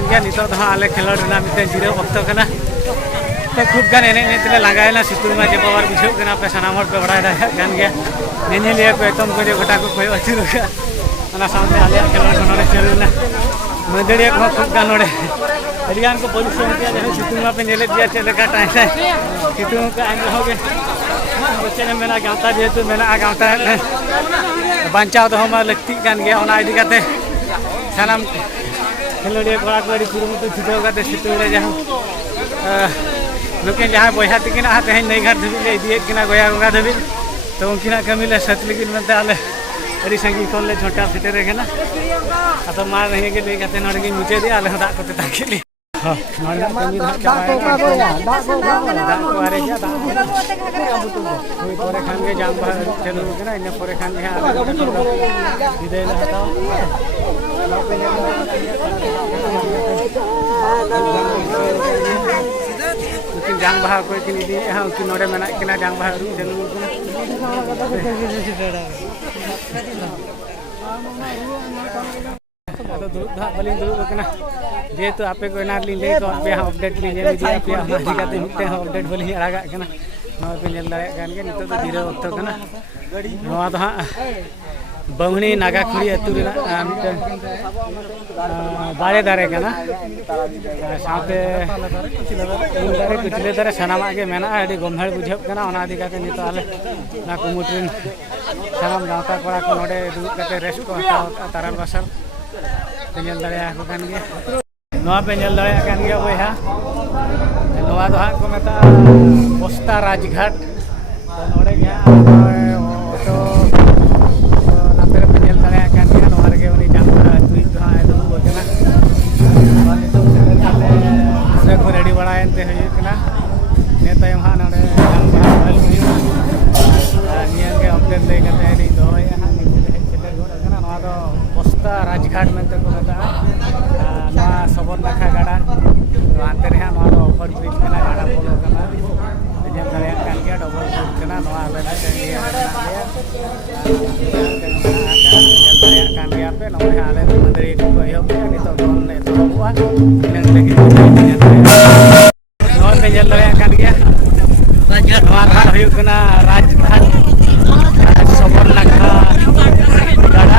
kan gया नितो तो आले खेलोड ना मिते जिरो वक्त कना तो खूब गान एने तेले लगायना सितुर मा जे पावर बुझो कना पे सनाम हर पे बड़ाय दा गान गया नेने लिया को एकदम को जे गोटा को कोई अचुर का अना सामने आले खेलोड नोडे चलना मंदड़िया को खूब गान नोडे अलियान को पुलिस में जे सितुर मा पे नेले दिया चले का टाइम है सितुर का आइन होगे बच्चे ने मेना गांता जे तो मेना गांता बांचाव तो हम लगती गान गया ओना इदी काते सनाम खेलोडिया कोड़ा को अड़ी कुरुमुटु छुटो काते सितुर रे जहां नुकिन जहां बयहा तकिन आ तेहन नई घर धबि ले इदिए किना गोया गंगा धबि तो उनकिना कमी ले सत लगिन मनते आले अड़ी संगी कोन ले छोटा फिटे रे केना अतो मार रही के ले काते नडे के मुचे दे आले दा कोते ताकेली हां नडे कमी दा को आरे जा दा कोई परे खान के जाम बाहर चलो केना इन परे खान के विदय ले हटाओ उनकी जांग बाहा कोई की निदी हां उनकी नोडे मेना किना जांग बाहा रू चलू तो दुरुब धा बलिंग दुरुब कना जेतु आपे को एनार लिन ले तो आपे हां अपडेट लिन जे मिडिया पे हमारी काते मिते हां अपडेट बलिंग आगा कना नोआ पे नेल दारे कान के नितो तो धीरे वक्त कना नोआ तो हां बहुनी नागा खुड़ी अतु रे मिटे बारे दारे कना साथे दारे कुचले दारे सनामा के मेना अडी गमहळ बुझब कना ओना आदि काते नितो आले ना कुमुट्रिन सनाम गावता कोड़ा को नोडे दुक काते रेस्ट को हटाव ताराल बासल पेनेल दारे को कान गे नोआ पेनेल दारे कान गे बयहा नोआ दो हा को मेता पोस्ता राजघाट तो नोडे गे ऑटो नापेर पेनेल दारे कान गे नोआ रे उनी जांगरा तुई तो हा दो बजना वाले तो से को रेडी बड़ायनते होय कना ने तायम हा नोडे जांगरा बल नियन के अपडेट ले कते री दोय हा निते चले गोड़ कना नोआ दो पोस्ता राजघाट मेंते को मेता नोआ सबन नाखा गाडा तो आंते रे हा नोआ दो ओवर ब्रिज कना गाडा बोलो कना जे दारे कान के डबल ब्रिज कना नोआ आले ना के कान के आपे नोआ आले मंदरी को यो के नितो दोन ने तो हुआ नंग लगे नोआ पे जल दारे कान के राजघाट नोआ था होय कना राजघाट सबन नाखा गाडा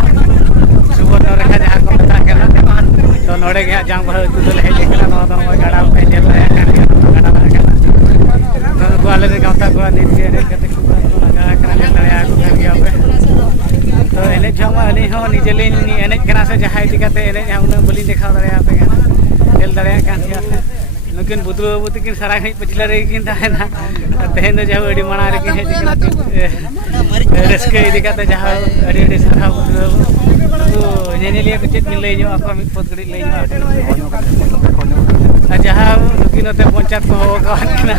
सुबर्ण रेखा जहां को मेता कना तो नोडे के जांग बाह तु ले हेजे कना नोआ दो गाडा पे जल दारे कान के गाडा दारे कना तो को आले गावता को नीत के रे कते को लगा कना दारे को कान के आपे तो एने जमा अली हो निजे ले नि एने कना से जहां इदी काते एने उन बलि देखा दारे आपे कना जल दारे कान के नुकिन बुद्रु बाबू तकिन सारा घई पछला रे किन ताहेना तेहन दो जहां अडी मणा रे किन हेजे कना रस्के इदी काते जहां अडी अडी सारा बुद्रु तो नेने लिया को चेत मिल ले जो आपका मित पद गड़ी ले जो जहां नुकिन ओते पंचायत को हो कना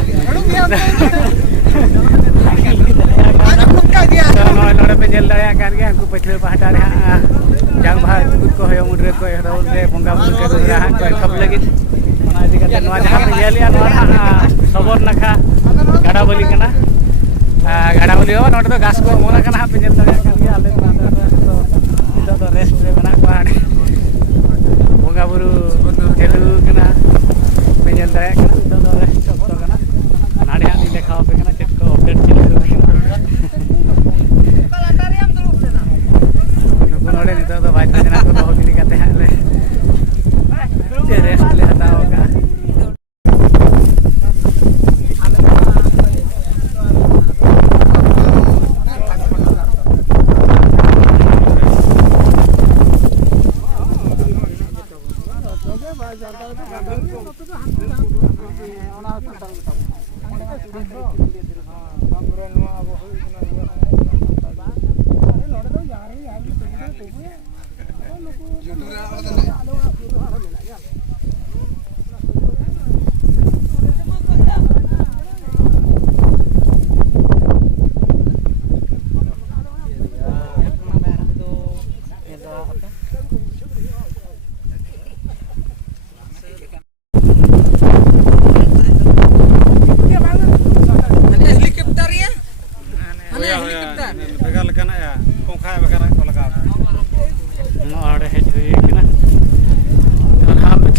नोडे पे जल दाया कान के हमको पछले पहाटा रे जांग भा को होय मुडरे को रोल रे बंगा बुल के रहा को खब लगी ओना इदी काते नवा जहां पे गेलिया नवा सबोर नखा गाडा बोली कना गाडा बोली हो नोडे तो घास को मोना कना पे जल दाया कान के आले तो रेस्ट रे बना को आने बंगा बुरु चलू कना पे जल दाया कना तो रेस्ट तो कना नाडे हानि देखाव पे कना चेत को अपडेट चलू नोडे नितो तो बाज जना को हो गिरी काते हाले जे रेस्ट ले हटाओगा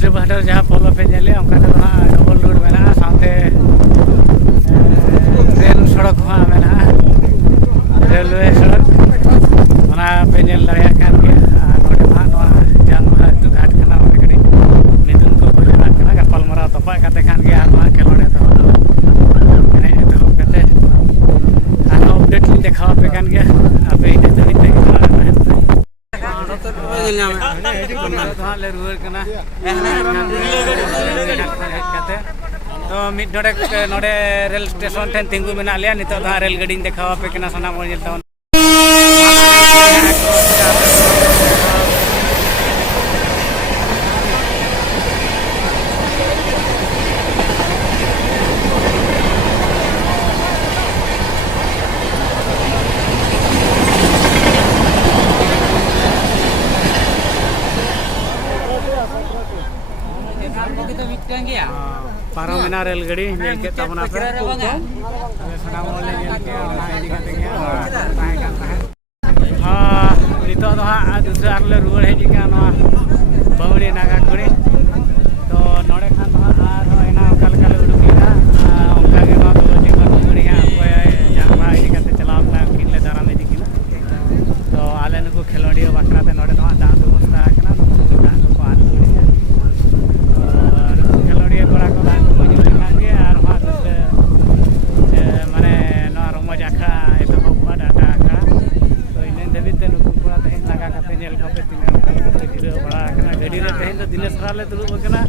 पिछले बार जहाँ पोलो पे चले उनका तो वहाँ डबल रोड में ना साथ रेल सड़क वहाँ में ना रेलवे सड़क वहाँ पे चल रहा है नोड़े वहाँ जान वहाँ तो घाट खाना वाले कड़ी मिथुन को बुझना करना गपाल मरा तपा करते खान के वहाँ खेलोड़े तो नहीं तो कहते अपडेट लिंक देखा पे कान गया अबे इधर तो नहीं तो मिड नोड़े रेल स्टेशन ठेन तिंगू मेना लिया नितो रेल गाड़ी देखा पे कना सनाम नेलता पारो मेना रेल गाड़ी नेल के तबना पे सनाम ले नेल के ओना इदी काते गया ताहे कान ताहे नितो तो हा दूसरा ले रुवर हेजी का नवा बवड़ी नागा कुड़ी तो नोड़े खान तो आर एना कल कल उडुकीना उनका के नवा तो जीवन कुड़ी हा कोय जानवा इदी काते चलाव ना किन ले दाराम इदी किना तो आले नको खेलोडियो बाकरा ते नोड़े तो दान व्यवस्था कना नको दान को आन कुड़ी खेलोडियो कोड़ा को दान दिनेश राले दुरुब बकना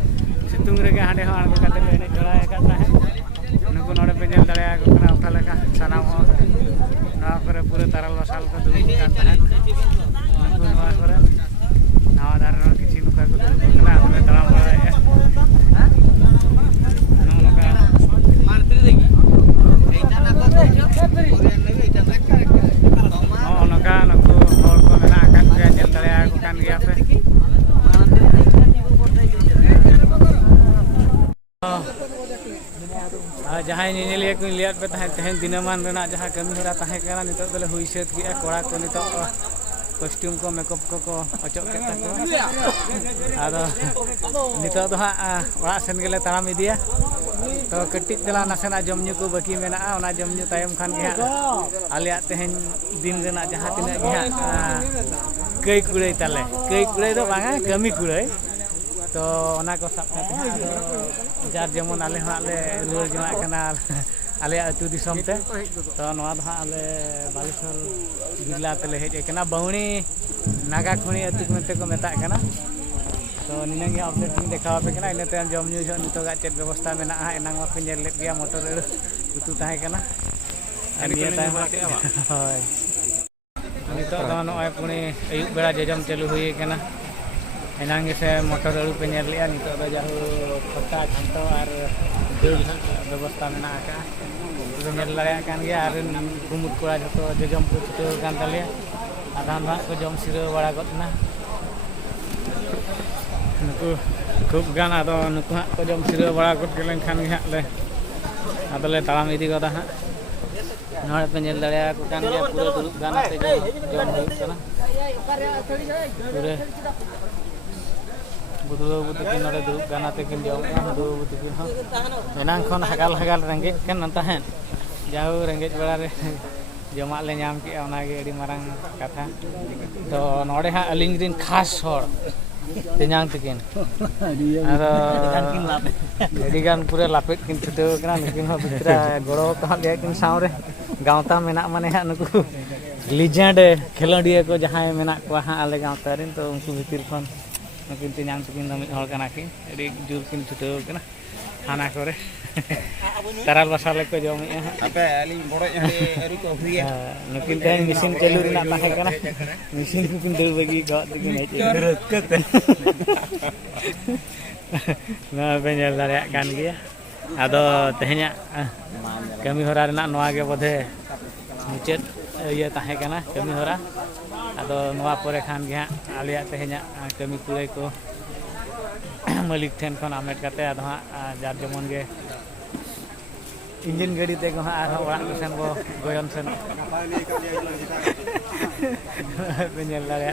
सितुंग रे हांडे आंगो काते एने जड़ा का ताहे नको नोडे पे नेल दड़े को कना ओका लेका सनाम ना करे पूरे तरल मसाल को दुरुब का ताहे नको नवा करे नवा धारण किछि नुका को दुरुब कना हमले तराम बड़ा है नो नका मारते देगी एटा ना को पूरे नेबे एटा ना नका नको होल को मेना का नेल दड़े को कान गया पे जहाँ निलिया को लियात पे तेहन दिनमान जहाँ कमी हरा ताहे कना नितो दले हुई सेत गया कोड़ा को नितो कॉस्ट्यूम को मेकअप को अचोक के तको आदो नितो दो हा ओड़ा सेन गेले ताराम इदिया तो कटिक दला नासेना जमन्यू को बाकी मेना ओना जमन्यू तायम खान के आलिया तेहन दिन रेना जहाँ तिना गया कई कुड़े ताले कई कुड़े दो बांगा कमी कुड़े तो ओना को सब खाते जार जेमन आले हाले रुवर जमा कना आले अतु दिसम ते तो नवा दो आले बालेश्वर जिला तले हेज कना बहुणी नागा खुणी अतु मेते को मेता कना तो निनंगे अपडेट नि देखाव पे कना इनते जम न्यू जो नितो गा चेत व्यवस्था मेना एनांग मा पिन ले गया मोटर उतु ताहे कना अनिया ताहे होय नितो दो नय पुणी अयुब बेड़ा जजम चालू हुई कना एनांगे से मोटर अड़ू पे नेल लिया नितो दो जाहु खटा घंटो और देव व्यवस्था मेना का तो नेल लया कान गया और गुमुत कोड़ा जतो जजम को छुटो कान तलिया आधान भाग को जम सिरो बड़ा गतना नुकु खूब गान आदो नुकु हा को जम सिरो बड़ा गट गेलन खान गे ले आदले ताराम इदी गदा हा नोड़े पे नेल लया को कान गया पूरा दुरुब गान ते जम हुई कना पूरे बुदुलो बुदुकी नोड़े दुरुब गाना ते किन जम बुदुलो बुदुकी हा एनांग खन हगाल हगाल रेंगेज कन ताहेन जाहु रेंगेज बड़ा रे जमा ले नाम के ओनागे अड़ी मारंग कथा तो नोड़े हा अलिंग रिन खास होड़ तेजांग तकिन आरो अड़ी गान पूरे लापेट किन छुटो कना नकिन हो बितरा गड़ो का ले किन सावरे गावता मेना माने हा नुकु लीजेंड खेलोडिया को जहां मेना को हा आले गावता रिन तो उनको भीतर खन नकिन तेजांग तकिन दमित होड़ कना कि अड़ी जुर किन छुटो कना खाना करे तरल मसाले को जमे आपे अली बड़ो अरी को हुइया नकिन तेन मशीन चालू रिना ताहे कना मशीन को किन दे बगी ग तकिन हेज ना बेंजल दारे कान गया आदो तेह냐 कमी होरा रिना नवा गे बधे मुचेत ये ताहे कना कमी होरा आदो नवा परे खान गे आलिया तेह냐 कमी कुड़े को मालिक ठेन खन आमेट करते आदो जार जमन गे इंजिन गाड़ी ते ओड़ा सेन को गोयन सेन बेंजल दारे